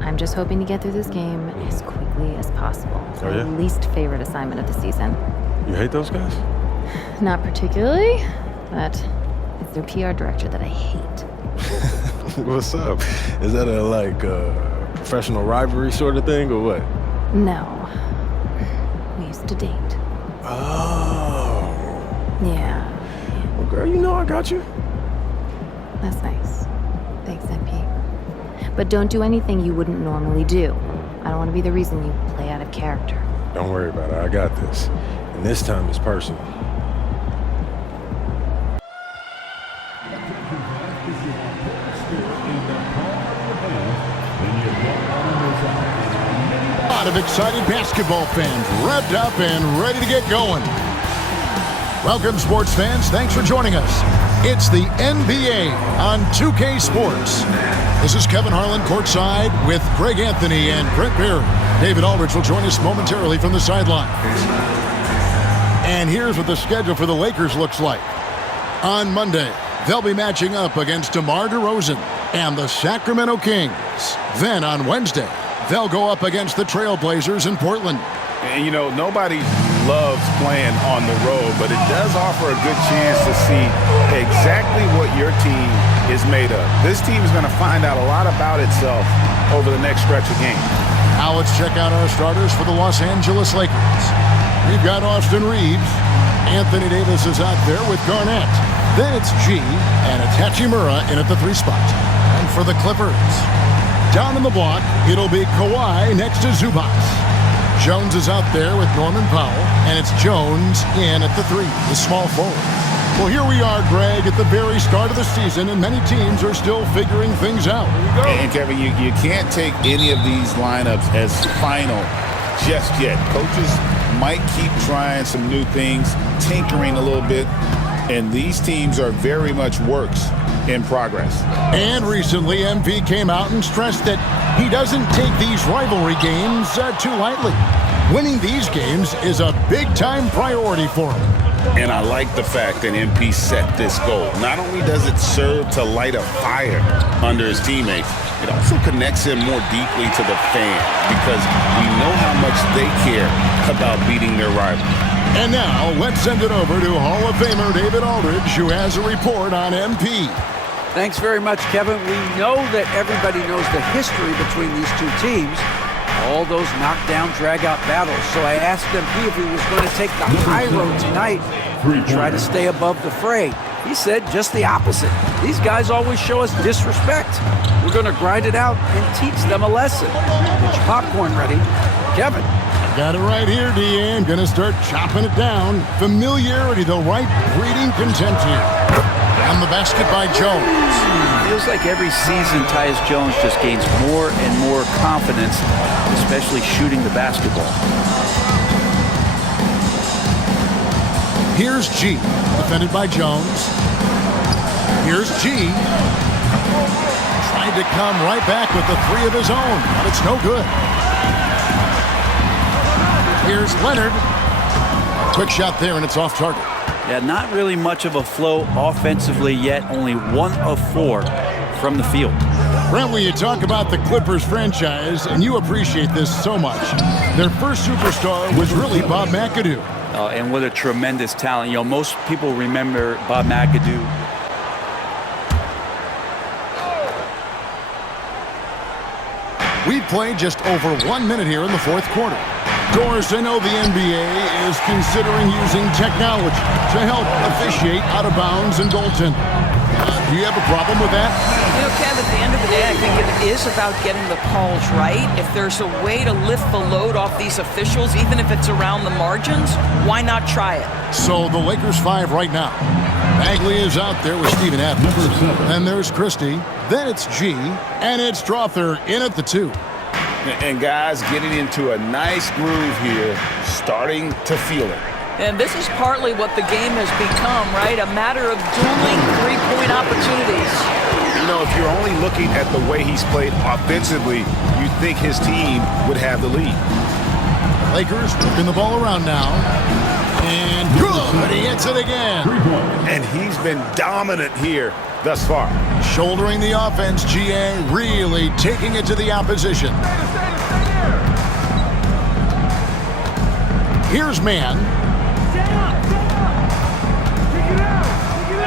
I'm just hoping to get through this game as quickly as possible. It's Oh, yeah? my least favorite assignment of the season. You hate those guys? Not particularly, but it's their PR director that I hate. What's up? Is that a professional rivalry sort of thing or what? No. We used to date. Oh. Yeah. Well, girl, you know I got you. That's nice. Thanks, MP. But don't do anything you wouldn't normally do. I don't want to be the reason you play out of character. Don't worry about it. I got this. And this time it's personal. A lot of excited basketball fans revved up and ready to get going. Welcome, sports fans. Thanks for joining us. It's the NBA on 2K Sports. This is Kevin Harlan courtside with Greg Anthony and Brent Barry. David Aldridge will join us momentarily from the sideline. And here's what the schedule for the Lakers looks like. On Monday, they'll be matching up against DeMar DeRozan and the Sacramento Kings. Then on Wednesday, they'll go up against the Trailblazers in Portland. And, you know, nobody loves playing on the road, but it does offer a good chance to see exactly what your team is made of. This team is going to find out a lot about itself over the next stretch of games. Now let's check out our starters for the Los Angeles Lakers. We've got Austin Reeves. Anthony Davis is out there with Garnett. Then it's G and it's Hachimura in at the 3 spot. And for the Clippers, down in the block, it'll be Kawhi next to Zubac. Jones is out there with Norman Powell, and it's Jones in at the 3, the small forward. Well, here we are, Greg, at the very start of the season, and many teams are still figuring things out. Here we go. And, Kevin, you can't take any of these lineups as final just yet. Coaches might keep trying some new things, tinkering a little bit, and these teams are very much works in progress. And recently, MP came out and stressed that he doesn't take these rivalry games too lightly. Winning these games is a big-time priority for him. And I like the fact that MP set this goal. Not only does it serve to light a fire under his teammates, it also connects him more deeply to the fans because we know how much they care about beating their rival. And now, let's send it over to Hall of Famer David Aldridge, who has a report on MP. Thanks very much, Kevin. We know that everybody knows the history between these two teams, all those knockdown, drag-out battles. So I asked MP if he was going to take the high road tonight and try to stay above the fray. He said just the opposite. These guys always show us disrespect. We're going to grind it out and teach them a lesson. Get your popcorn ready. Kevin. Got it right here, DA. I'm going to start chopping it down. Familiarity, the right breeding content here. And the basket by Jones. Feels like every season Tyus Jones just gains more and more confidence, especially shooting the basketball. Here's G, defended by Jones. Here's G. Trying to come right back with the 3 of his own, but it's no good. Here's Leonard. Quick shot there, and it's off target. Yeah, not really much of a flow offensively yet. Only 1 of 4 from the field. Brent, when you talk about the Clippers franchise, and you appreciate this so much, their first superstar was really Bob McAdoo. And what a tremendous talent. You know, most people remember Bob McAdoo. We've played just over 1 minute here in the 4th quarter. Of course, I know the NBA is considering using technology to help officiate out of bounds and goaltending. Do you have a problem with that? You know, Kev, at the end of the day, I think it is about getting the calls right. If there's a way to lift the load off these officials, even if it's around the margins, why not try it? So the Lakers 5 right now. Bagley is out there with Steven Adams. Then there's Christie. Then it's G. And it's Strother in at the 2. And guys getting into a nice groove here, starting to feel it. And this is partly what the game has become, right? A matter of dueling three-point opportunities. You know, if you're only looking at the way he's played offensively, you'd think his team would have the lead. Lakers whipping the ball around now. And good, but he hits it again. And he's been dominant here thus far. Shouldering the offense, GA really taking it to the opposition. Here's man.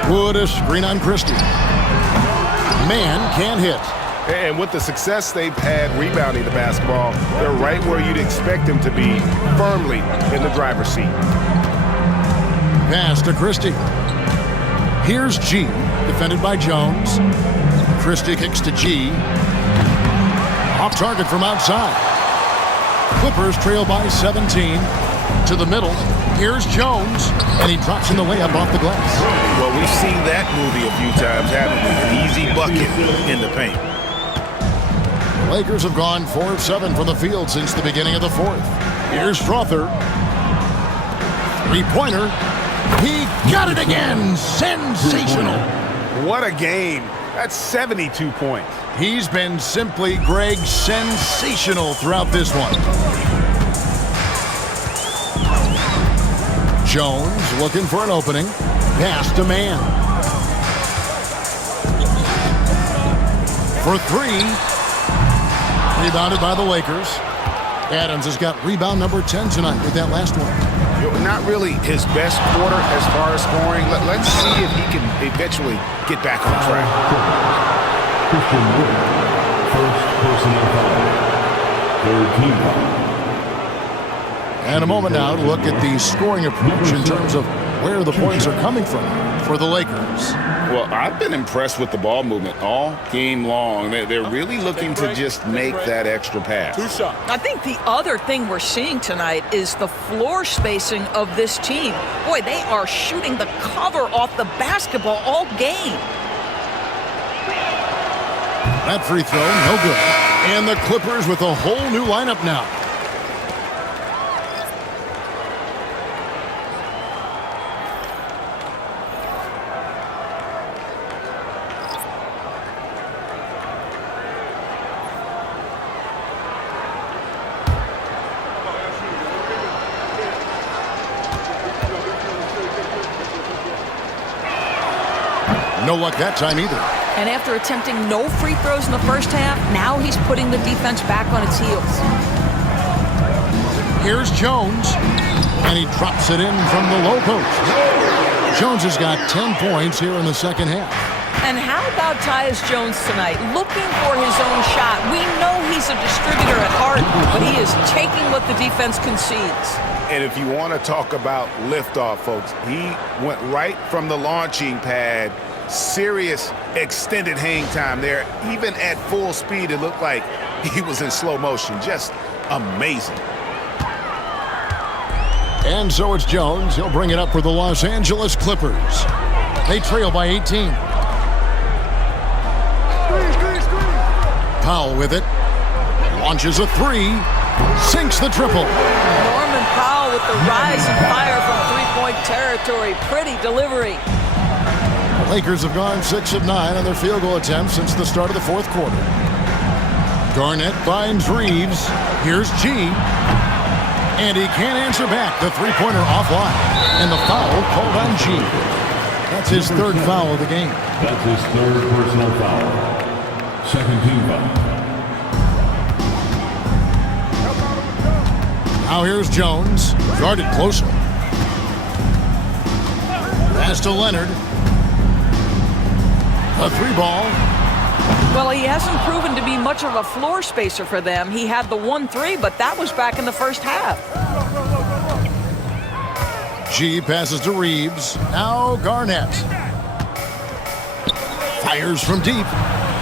Wood a screen on Christie. Man can't hit. And with the success they've had rebounding the basketball, they're right where you'd expect them to be, firmly in the driver's seat. Pass to Christie. Here's G, defended by Jones. Christie kicks to G. Off target from outside. Clippers trail by 17. To the middle. Here's Jones, and he drops in the layup off the glass. Well, we've seen that movie a few times, haven't we? An easy bucket in the paint. The Lakers have gone 4 of 7 from the field since the beginning of the fourth. Here's Strother. Three-pointer. He got it again. Sensational. What a game. That's 72 points. He's been simply, Greg, sensational throughout this one. Jones looking for an opening. Pass to man. For three. Rebounded by the Lakers. Adams has got rebound number 10 tonight with that last one. Not really his best quarter as far as scoring. Let's see if he can eventually get back on track. Christian Wood, first personal foul. Third team foul. And a moment now to look at the scoring approach in terms of where the points are coming from for the Lakers. Well, I've been impressed with the ball movement all game long. They're really looking to just make that extra pass. I think the other thing we're seeing tonight is the floor spacing of this team. Boy, they are shooting the cover off the basketball all game. That free throw, no good. And the Clippers with a whole new lineup now. No luck that time either. And after attempting no free throws in the first half, now he's putting the defense back on its heels. Here's Jones, and he drops it in from the low post. Jones has got 10 points here in the second half. And how about Tyus Jones tonight? Looking for his own shot. We know he's a distributor at heart, but he is taking what the defense concedes. And if you want to talk about liftoff, folks, he went right from the launching pad. Serious extended hang time there. Even at full speed, it looked like he was in slow motion. Just amazing. And so it's Jones. He'll bring it up for the Los Angeles Clippers. They trail by 18. Powell with it. Launches a three. Sinks the triple. Norman Powell with the rise and fire from three-point territory. Pretty delivery. The Lakers have gone 6 of 9 on their field goal attempts since the start of the fourth quarter. Garnett finds Reeves. Here's G. And he can't answer back. The three-pointer offline. And the foul called on G. That's his third foul of the game. That's his third personal foul. Second team foul. Now here's Jones. Guarded closer. Pass to Leonard. A three ball. Well, he hasn't proven to be much of a floor spacer for them. He had the 1-3, but that was back in the first half. G passes to Reeves. Now Garnett. Fires from deep.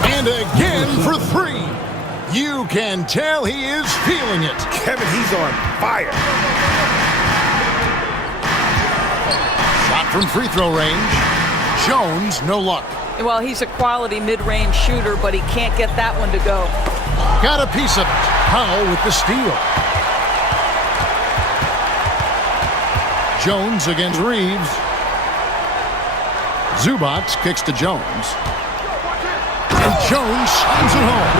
And again for three. You can tell he is feeling it. Kevin, he's on fire. Shot from free throw range. Jones, no luck. Well, he's a quality mid-range shooter, but he can't get that one to go. Got a piece of it. Powell with the steal. Jones against Reeves. Zubac kicks to Jones. And Jones slams it home.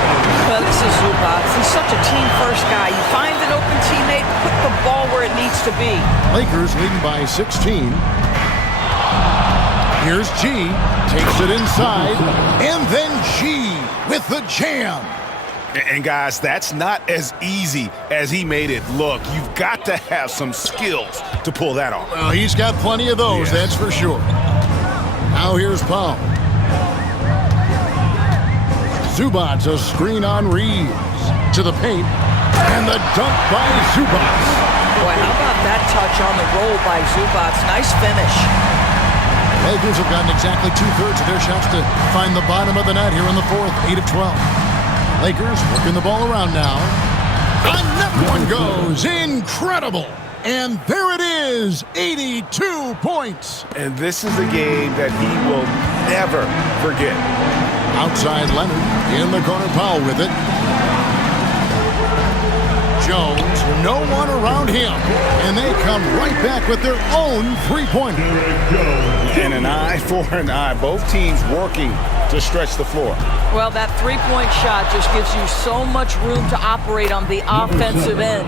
Well, this is Zubac. He's such a team-first guy. You find an open teammate, put the ball where it needs to be. Lakers leading by 16. Here's G, takes it inside, and then G with the jam. And guys, that's not as easy as he made it look. You've got to have some skills to pull that off. Well, he's got plenty of those, that's for sure. Now here's Paul. Zubats a screen on Reeves. To the paint, and the dunk by Zubats. Boy, how about that touch on the roll by Zubats? Nice finish. Lakers have gotten exactly 2/3 of their shots to find the bottom of the net here in the fourth, 8 of 12. Lakers working the ball around now. Another one goes. Incredible. And there it is, 82 points. And this is a game that he will never forget. Outside Leonard, in the corner, Powell with it. Jones, no one around him. And they come right back with their own three-pointer. And an eye for an eye. Both teams working to stretch the floor. Well, that three-point shot just gives you so much room to operate on the offensive end.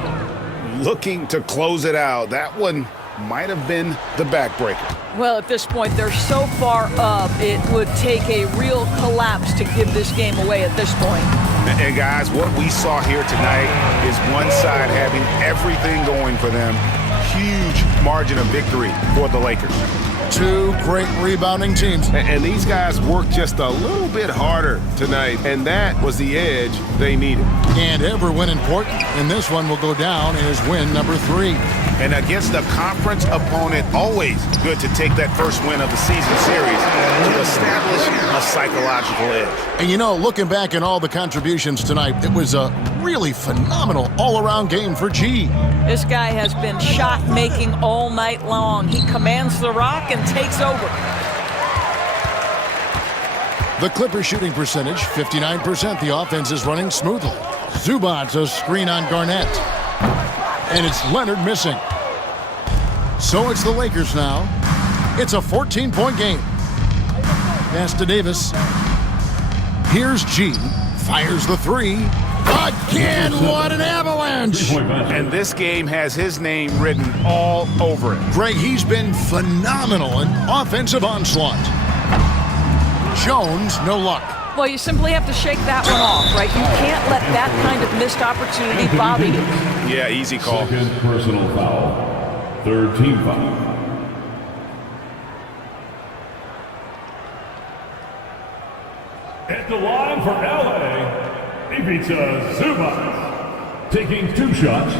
Looking to close it out. That one might have been the backbreaker. Well, at this point, they're so far up, it would take a real collapse to give this game away at this point. And guys, what we saw here tonight is one side having everything going for them. Huge margin of victory for the Lakers. Two great rebounding teams. And these guys worked just a little bit harder tonight, and that was the edge they needed. And every win important, and this one will go down as win number 3. And against a conference opponent, always good to take that first win of the season series to establish a psychological edge. And you know, looking back at all the contributions tonight, it was a really phenomenal all-around game for G. This guy has been shot-making all night long. He commands the rock and takes over. The Clippers shooting percentage, 59%. The offense is running smoothly. Zubats a screen on Garnett. And it's Leonard missing. So it's the Lakers now. It's a 14-point game. Pass to Davis. Here's G. Fires the three. Again, what an avalanche! And this game has his name written all over it. Greg, he's been phenomenal in offensive onslaught. Jones, no luck. Well, you simply have to shake that one off, right? You can't let that kind of missed opportunity bother you. Yeah, easy call. Second personal foul. Third team foul. At the line for LA, Ivica Zubac, taking 2 shots.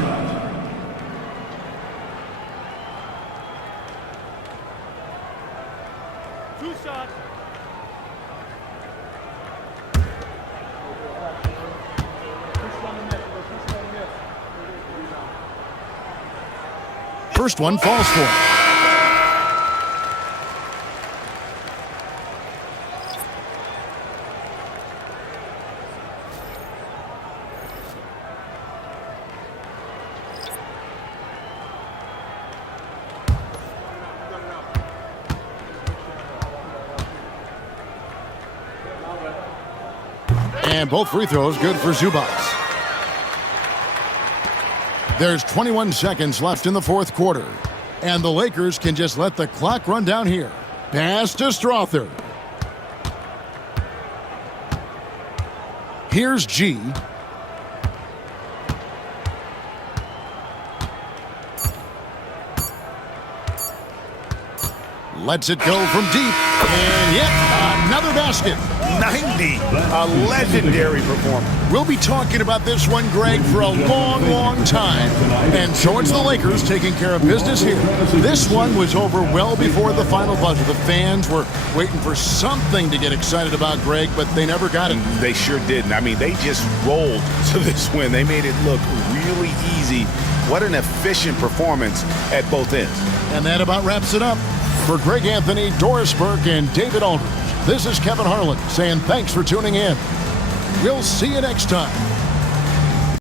First one falls for him. And both free throws good for Zubac. There's 21 seconds left in the fourth quarter. And the Lakers can just let the clock run down here. Pass to Strother. Here's G. Lets it go from deep. And yet another basket. 90, a legendary performance. We'll be talking about this one, Greg, for a long, long time. And so it's the Lakers taking care of business here. This one was over well before the final buzzer. The fans were waiting for something to get excited about, Greg, but they never got it. They sure didn't. I mean, they just rolled to this win. They made it look really easy. What an efficient performance at both ends. And that about wraps it up. For Greg Anthony, Doris Burke, and David Aldridge, this is Kevin Harlan saying thanks for tuning in. We'll see you next time